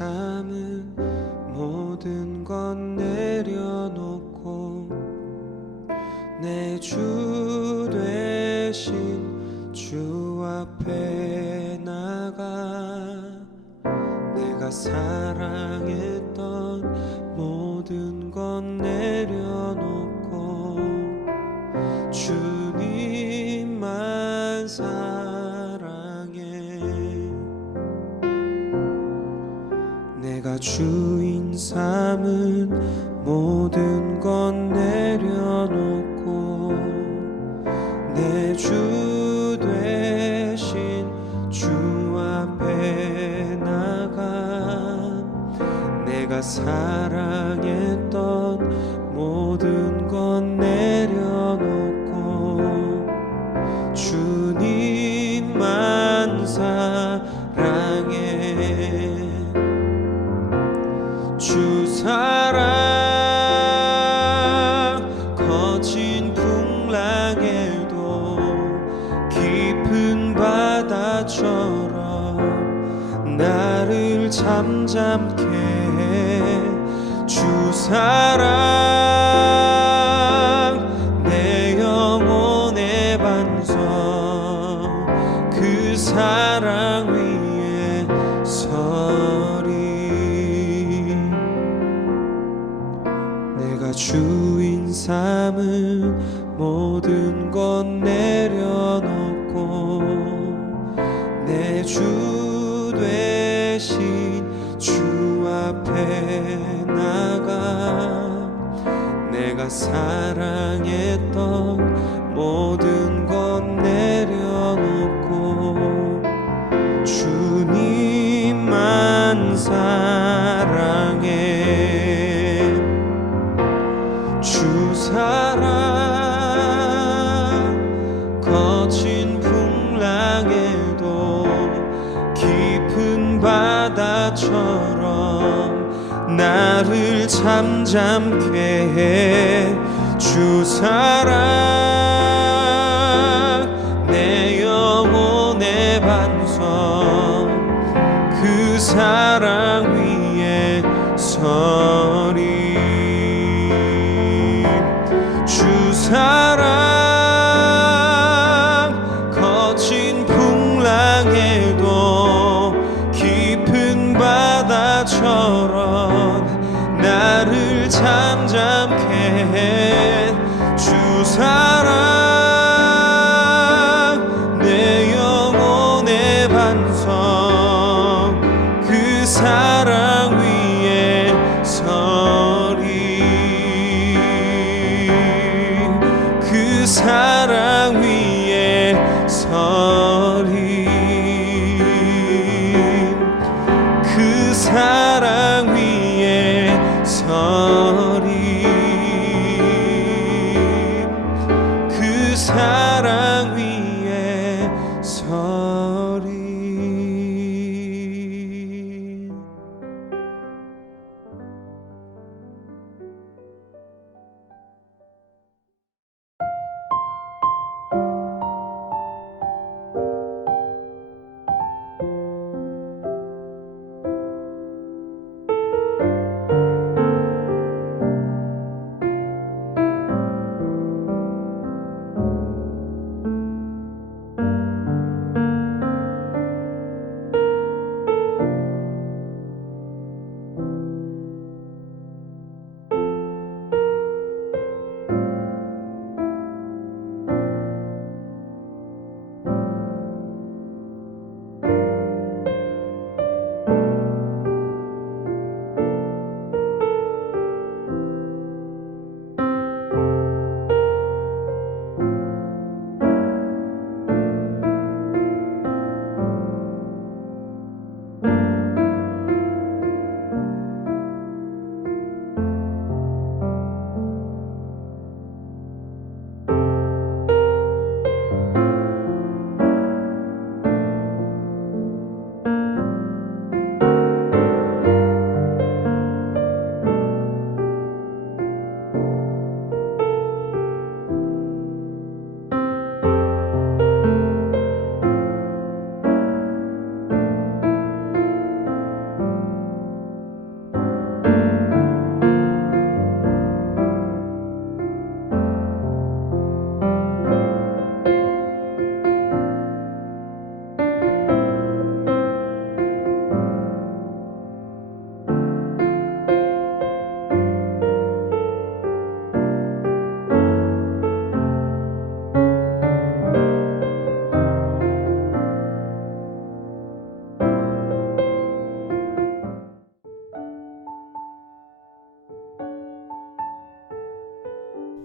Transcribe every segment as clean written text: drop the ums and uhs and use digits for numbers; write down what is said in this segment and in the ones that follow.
삶은 모든 건 내려놓고 내 주 되신 주 앞에 나가 내가 사랑했던 모든 건 내려놓고 주님만 사랑해. 내가 주인 삼은 모든 건 내려놓고 내 주 되신 주 앞에 나가 내가 사랑했던 모든 건 내려놓고 주님만 사랑해. 주 사랑 거친 풍랑에도 깊은 바다처럼 나를 잠잠케 해. 주 사랑 내 영혼의 반석 그 사랑 위에 서리. 내가 주인 삼은 모든 건 내려놓고 내 주 되신 주 앞에 나가 내가 사랑했던 모든 건 내려놓고 주님만 사랑해. 주 사랑 거친 풍랑에도 깊은 바다처럼 나를 잠잠케 해. 주 사랑 내 영혼의 반석 그 사랑 위에 서리. 주 사랑 거친 풍랑에도 깊은 바다처럼 나를 잠잠케 해. 주 사랑 내 영혼의 반석 그 사랑 위에 서리. 그 사랑 위에 서리. 그 사랑 위에 서리.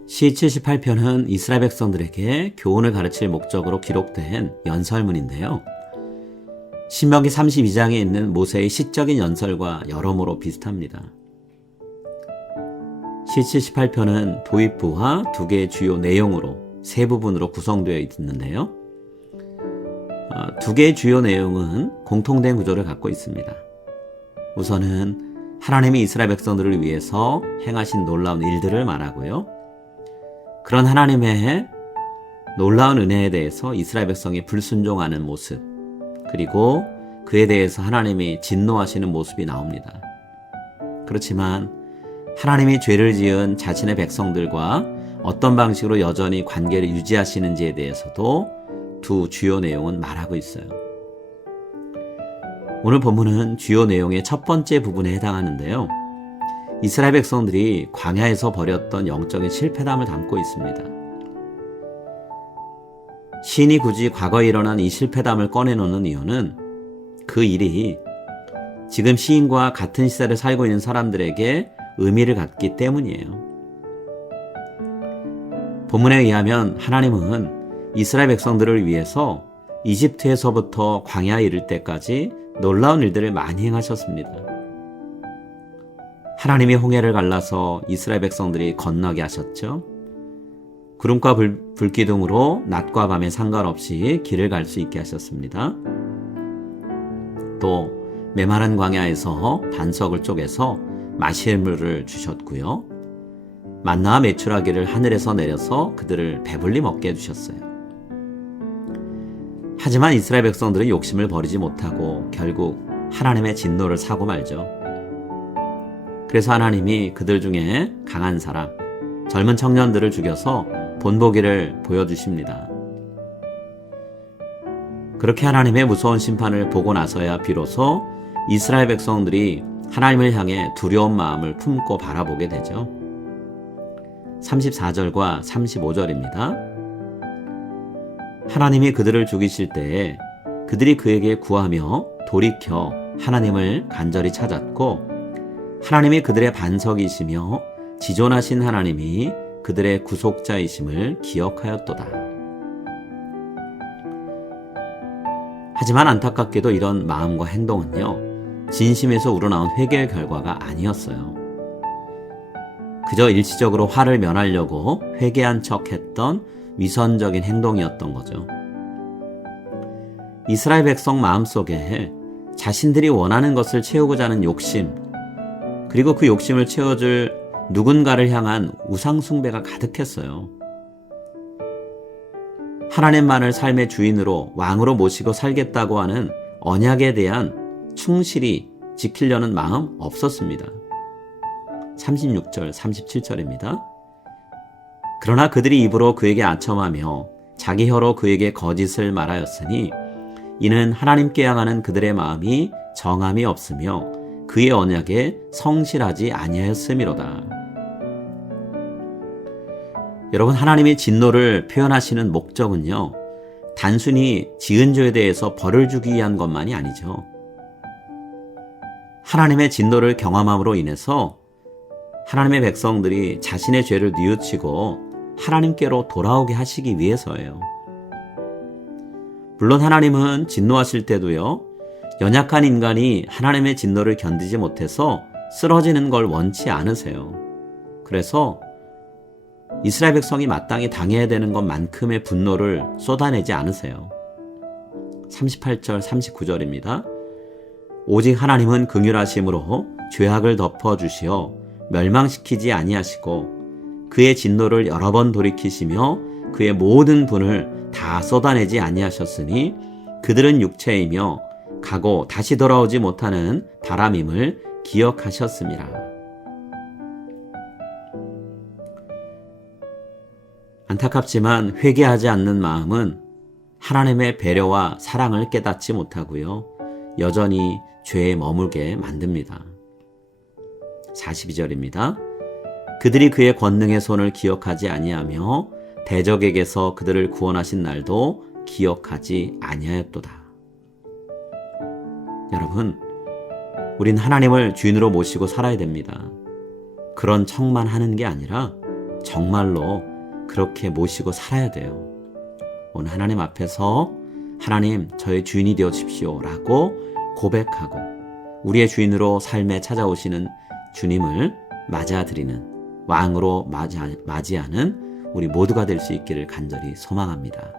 시 78편은 이스라엘 백성들에게 교훈을 가르칠 목적으로 기록된 연설문인데요. 신명기 32장에 있는 모세의 시적인 연설과 여러모로 비슷합니다. 시 78편은 도입부와 두 개의 주요 내용으로 세 부분으로 구성되어 있는데요. 두 개의 주요 내용은 공통된 구조를 갖고 있습니다. 우선은 하나님이 이스라엘 백성들을 위해서 행하신 놀라운 일들을 말하고요. 그런 하나님의 놀라운 은혜에 대해서 이스라엘 백성이 불순종하는 모습, 그리고 그에 대해서 하나님이 진노하시는 모습이 나옵니다. 그렇지만 하나님이 죄를 지은 자신의 백성들과 어떤 방식으로 여전히 관계를 유지하시는지에 대해서도 두 주요 내용은 말하고 있어요. 오늘 본문은 주요 내용의 첫 번째 부분에 해당하는데요. 이스라엘 백성들이 광야에서 벌였던 영적인 실패담을 담고 있습니다. 시인이 굳이 과거에 일어난 이 실패담을 꺼내놓는 이유는 그 일이 지금 시인과 같은 시대를 살고 있는 사람들에게 의미를 갖기 때문이에요. 본문에 의하면 하나님은 이스라엘 백성들을 위해서 이집트에서부터 광야에 이를 때까지 놀라운 일들을 많이 행하셨습니다. 하나님이 홍해를 갈라서 이스라엘 백성들이 건너게 하셨죠. 구름과 불기둥으로 낮과 밤에 상관없이 길을 갈 수 있게 하셨습니다. 또 메마른 광야에서 반석을 쪼개서 마실 물을 주셨고요. 만나와 메추라기를 하늘에서 내려서 그들을 배불리 먹게 해주셨어요. 하지만 이스라엘 백성들은 욕심을 버리지 못하고 결국 하나님의 진노를 사고 말죠. 그래서 하나님이 그들 중에 강한 사람, 젊은 청년들을 죽여서 본보기를 보여주십니다. 그렇게 하나님의 무서운 심판을 보고 나서야 비로소 이스라엘 백성들이 하나님을 향해 두려운 마음을 품고 바라보게 되죠. 34절과 35절입니다. 하나님이 그들을 죽이실 때에 그들이 그에게 구하며 돌이켜 하나님을 간절히 찾았고 하나님이 그들의 반석이시며 지존하신 하나님이 그들의 구속자이심을 기억하였도다. 하지만 안타깝게도 이런 마음과 행동은요, 진심에서 우러나온 회개의 결과가 아니었어요. 그저 일시적으로 화를 면하려고 회개한 척했던 위선적인 행동이었던 거죠. 이스라엘 백성 마음속에 자신들이 원하는 것을 채우고자 하는 욕심, 그리고 그 욕심을 채워줄 누군가를 향한 우상숭배가 가득했어요. 하나님만을 삶의 주인으로 왕으로 모시고 살겠다고 하는 언약에 대한 충실히 지키려는 마음 없었습니다. 36절, 37절입니다. 그러나 그들이 입으로 그에게 아첨하며 자기 혀로 그에게 거짓을 말하였으니 이는 하나님께 향하는 그들의 마음이 정함이 없으며 그의 언약에 성실하지 아니하였음이로다. 여러분, 하나님의 진노를 표현하시는 목적은요, 단순히 지은 죄에 대해서 벌을 주기 위한 것만이 아니죠. 하나님의 진노를 경험함으로 인해서 하나님의 백성들이 자신의 죄를 뉘우치고 하나님께로 돌아오게 하시기 위해서예요. 물론 하나님은 진노하실 때도요, 연약한 인간이 하나님의 진노를 견디지 못해서 쓰러지는 걸 원치 않으세요. 그래서 이스라엘 백성이 마땅히 당해야 되는 것만큼의 분노를 쏟아내지 않으세요. 38절, 39절입니다. 오직 하나님은 긍휼하심으로 죄악을 덮어주시어 멸망시키지 아니하시고 그의 진노를 여러 번 돌이키시며 그의 모든 분을 다 쏟아내지 아니하셨으니 그들은 육체이며 가고 다시 돌아오지 못하는 바람임을 기억하셨습니다. 안타깝지만 회개하지 않는 마음은 하나님의 배려와 사랑을 깨닫지 못하고요, 여전히 죄에 머물게 만듭니다. 42절입니다. 그들이 그의 권능의 손을 기억하지 아니하며 대적에게서 그들을 구원하신 날도 기억하지 아니하였도다. 여러분, 우린 하나님을 주인으로 모시고 살아야 됩니다. 그런 척만 하는 게 아니라 정말로 그렇게 모시고 살아야 돼요. 오늘 하나님 앞에서 하나님 저의 주인이 되어 주십시오 라고 고백하고 우리의 주인으로 삶에 찾아오시는 주님을 맞아들이는 왕으로 맞이하는 우리 모두가 될 수 있기를 간절히 소망합니다.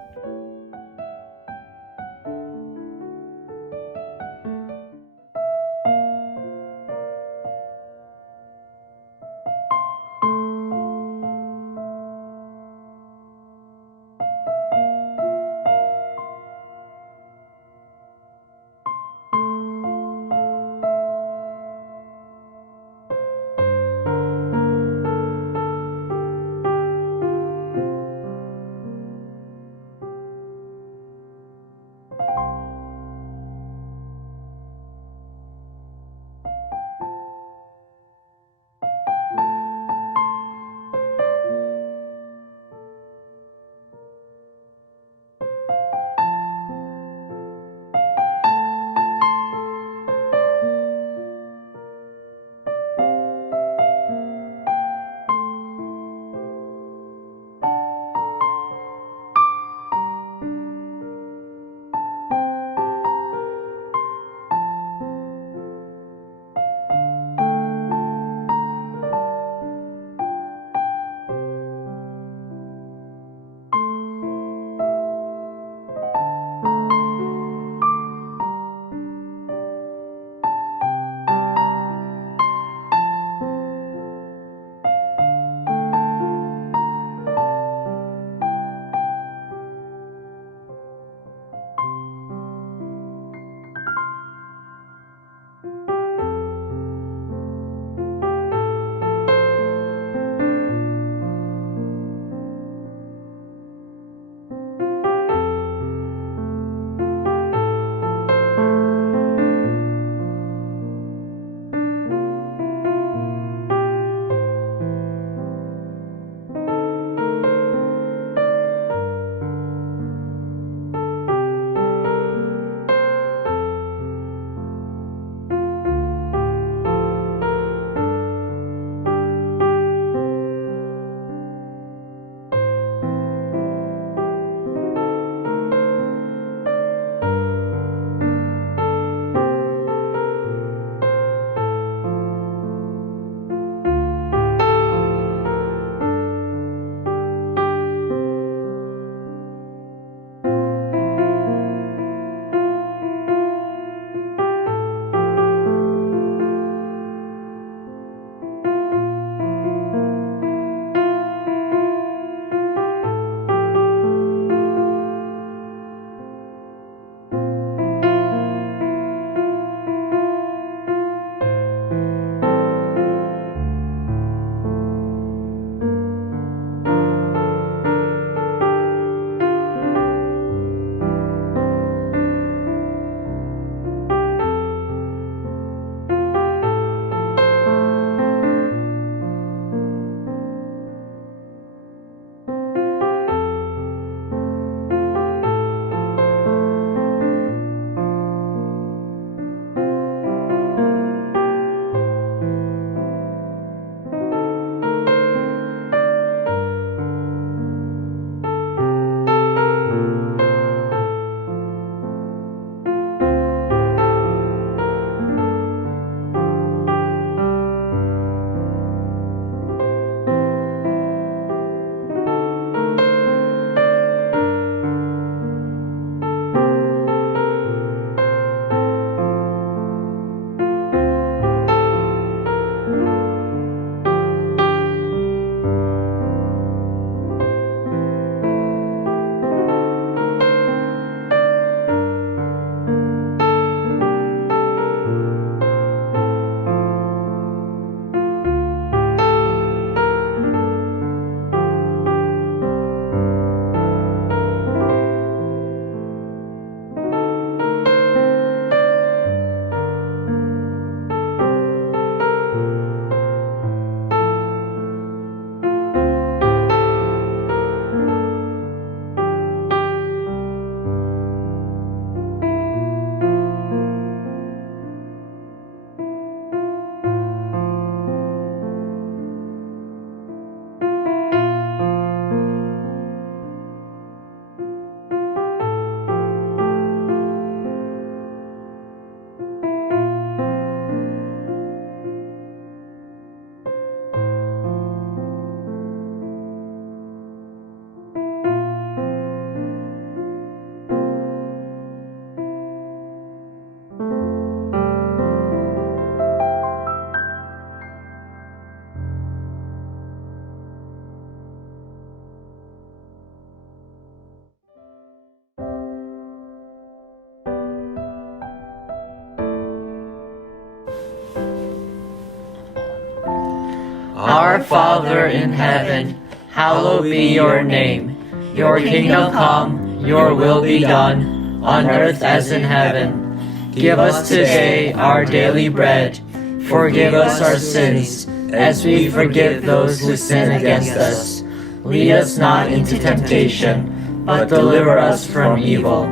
Our Father in heaven, hallowed be your name. Your kingdom come, your will be done, on earth as in heaven. Give us today our daily bread. Forgive us our sins, as we forgive those who sin against us. Lead us not into temptation, but deliver us from evil.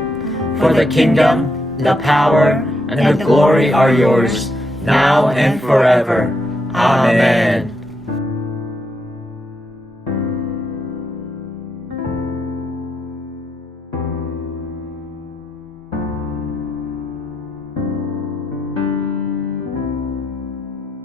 For the kingdom, the power, and the glory are yours, now and forever. Amen.